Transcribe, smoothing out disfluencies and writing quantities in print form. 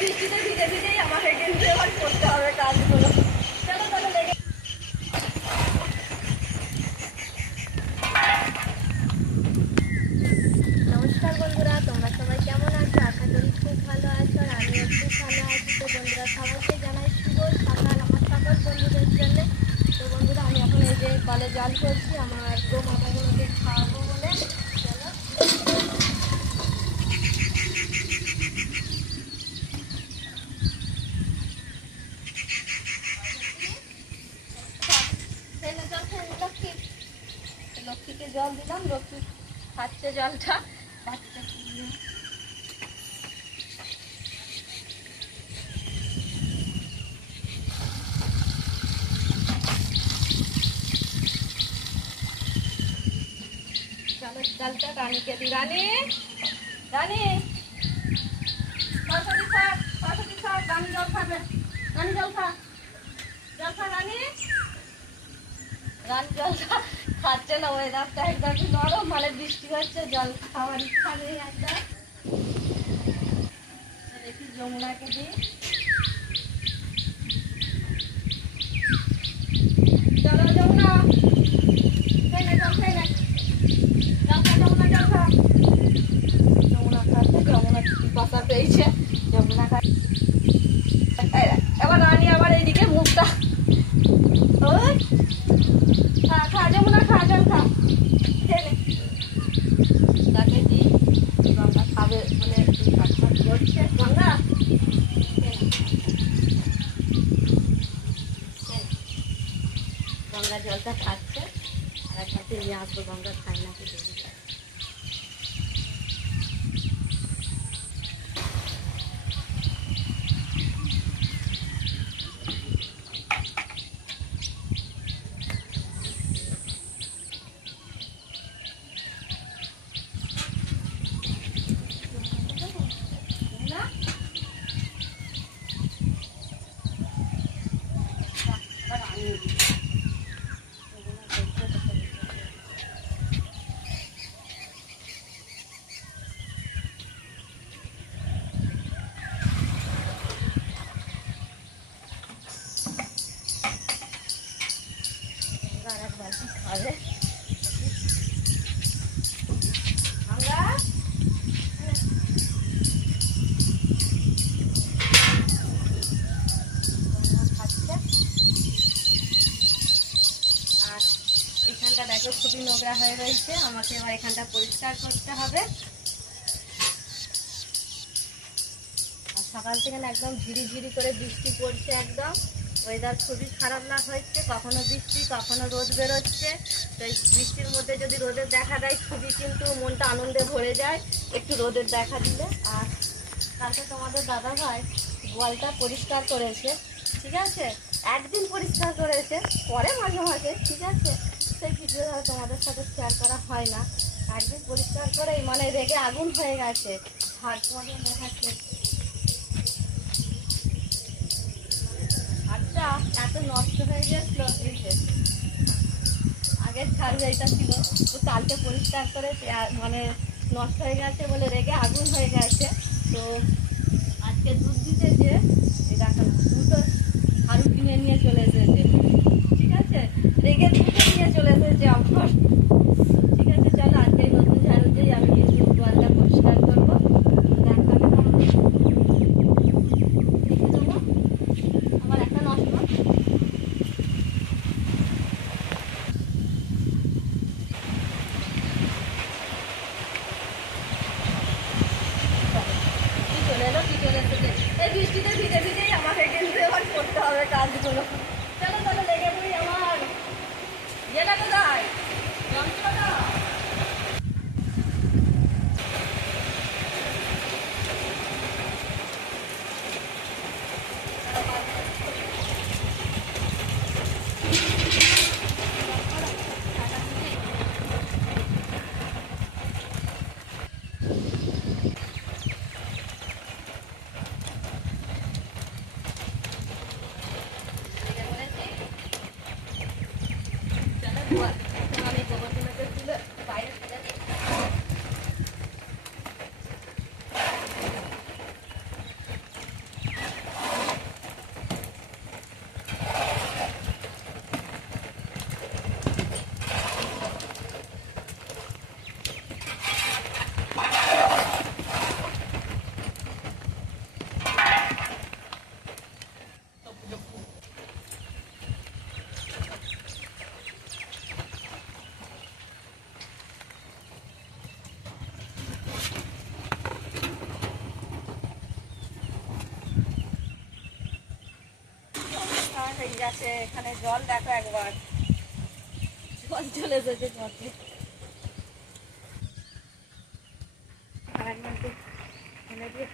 বৃষ্টিতে ভিজে ভিজেই আমাকে কিন্তু এবার করতে হবে কাজগুলো। চলো চলো লেগে। নমস্কার বন্ধুরা, তোমরা সবাই কেমন আছো? আশা করি খুব ভালো আছো, আর আমিও খুব ভালো আছি। তো বন্ধুরা, সবাইকে জানাই শুভ সকাল আমার সকল বন্ধুদের জন্য। তো বন্ধুরা, আমি এখন এই যে কলে জল করছি আমার গো মাথাগুলোকে খাওয়াবো বলে। চলো লক্ষ্মীকে জল দিলাম, লক্ষ্মী খাচ্ছে জলটা। বাচ্চা চলো জলটা রানীকে দি। রানী রানী সরস্বতী থাক, সরস্বতী থাক, রানী জল খাবে। রানী জল খা, জল খা রানী। রানী জল খাচ্ছে না, ওয়েদারটা একদম নরম, মানে বৃষ্টি হচ্ছে, জল খাওয়ার ইচ্ছা নেই একদম। দেখি যমুনাকে দিই। চলো যমুনা, খেয়ে নে জল, খেয়ে নে জল খা, যমুনা জল খা। যমুনা খাচ্ছে, যমুনা পিপাসা পেয়েছে, যমুনা খা। এবার রানী আবার এইদিকে মুখটা, ওই খা খা যমুনা, খা জল খা, খেয়ে নে। তাকে দিই, গঙ্গা খাবে বলে কাজ করছে। গঙ্গা গঙ্গা জলটা খাচ্ছে, আর একসাথে নিয়ে আসবো। গঙ্গা খায় নাকি দেখি। খাবে গঙ্গা, খাচ্ছে। আর এখানটা দেখো খুবই নোংরা হয়ে রয়েছে, আমাকে এবার এখানটা পরিষ্কার করতে হবে। আর সকাল থেকে না একদম ঝিরি ঝিরি করে বৃষ্টি পড়ছে, একদম ওয়েদার খুবই খারাপ না হচ্ছে, কখনো বৃষ্টি কখনো রোদ বেরোচ্ছে। তো এই বৃষ্টির মধ্যে যদি রোদের দেখা দেয় খুবই কিন্তু মনটা আনন্দে ভরে যায় একটু রোদের দেখা দিলে। আর কালকে তোমাদের দাদা ভাই গোয়ালটা পরিষ্কার করেছে, ঠিক আছে, একদিন পরিষ্কার করেছে, পরে মাঝে মাঝে, ঠিক আছে, সেই ভিডিও তোমাদের সাথে শেয়ার করা হয় না। একদিন পরিষ্কার করে মানে রেগে আগুন হয়ে গেছে। হাট তোমাদের দেখাচ্ছে, হাটটা এত নষ্ট হয়ে গেছিল। এই যে আগের ছাড় যেটা ছিল, তো কালকে পরিষ্কার করে মানে নষ্ট হয়ে গেছে বলে রেগে আগুন হয়ে গেছে। তো আজকে দুধ দিতে যে দেখো দুটো হাড়ু কিনে নিয়ে চলে এসেছে, ঠিক আছে, রেগে দুধে নিয়ে চলে এসেছে আমার। ঠিক আছে, চলো আজকে নতুন ঝাড়ু দিয়ে আমি দুধ গোয়ালটা পরিষ্কার করবো। দেখাবে আমার একটা নষ্ট। এই বৃষ্টিতে ভিজে ভিজেই আমাকে কিন্তু এবার করতে হবে কাজগুলো। চলো চলো লেগে পড়ি। আমার ইয়েটা কোথায়, যন্ত্রটা? আমি গোবরগুলোকে তুলে বাইরে ফেলে দিই। এই গেছে এখানে জল দেখো একবার, জল চলে এসেছে জলে। আর একবার ফেলে দিয়ে